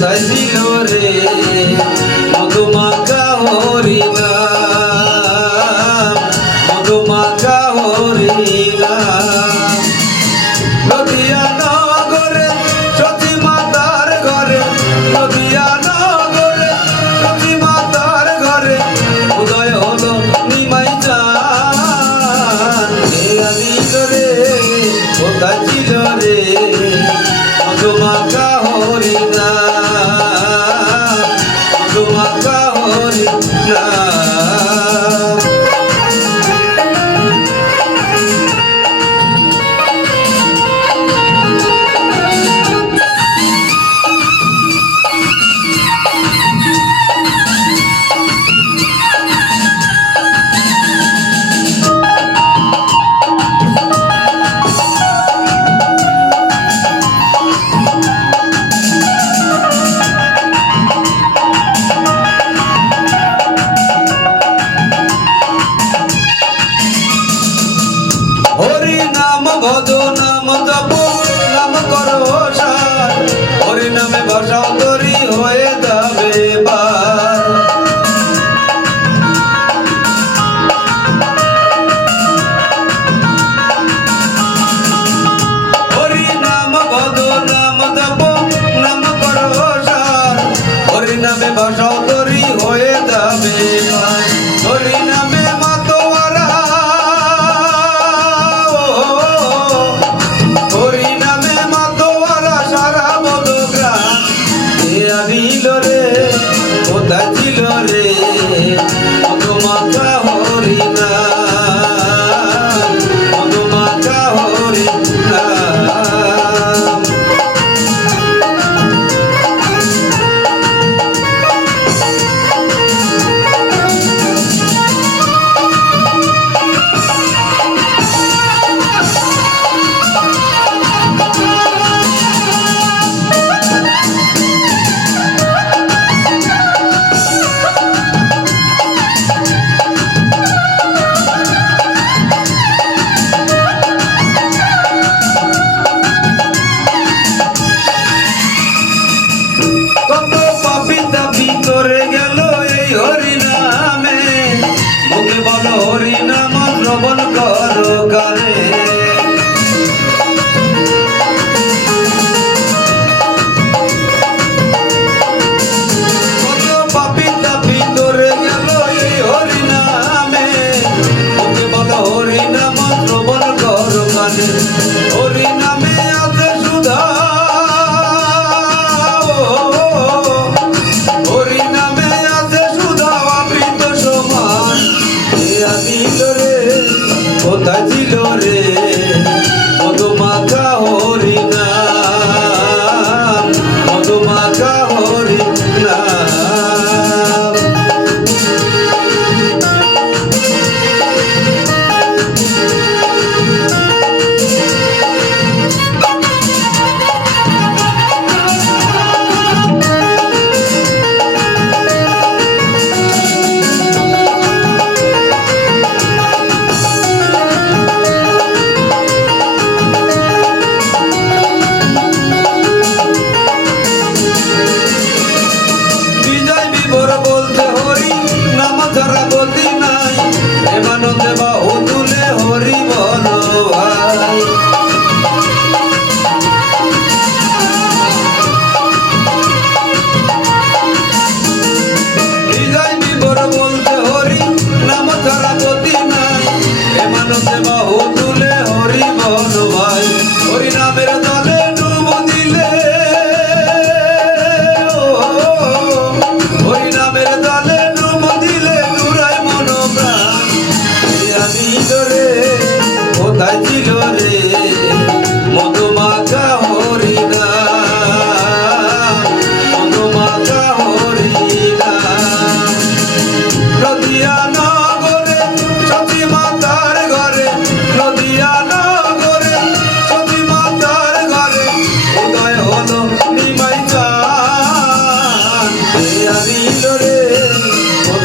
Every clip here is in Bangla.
কোথায় ছিল রে মধুমাখা হরিণা মধুমাখা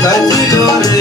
Категория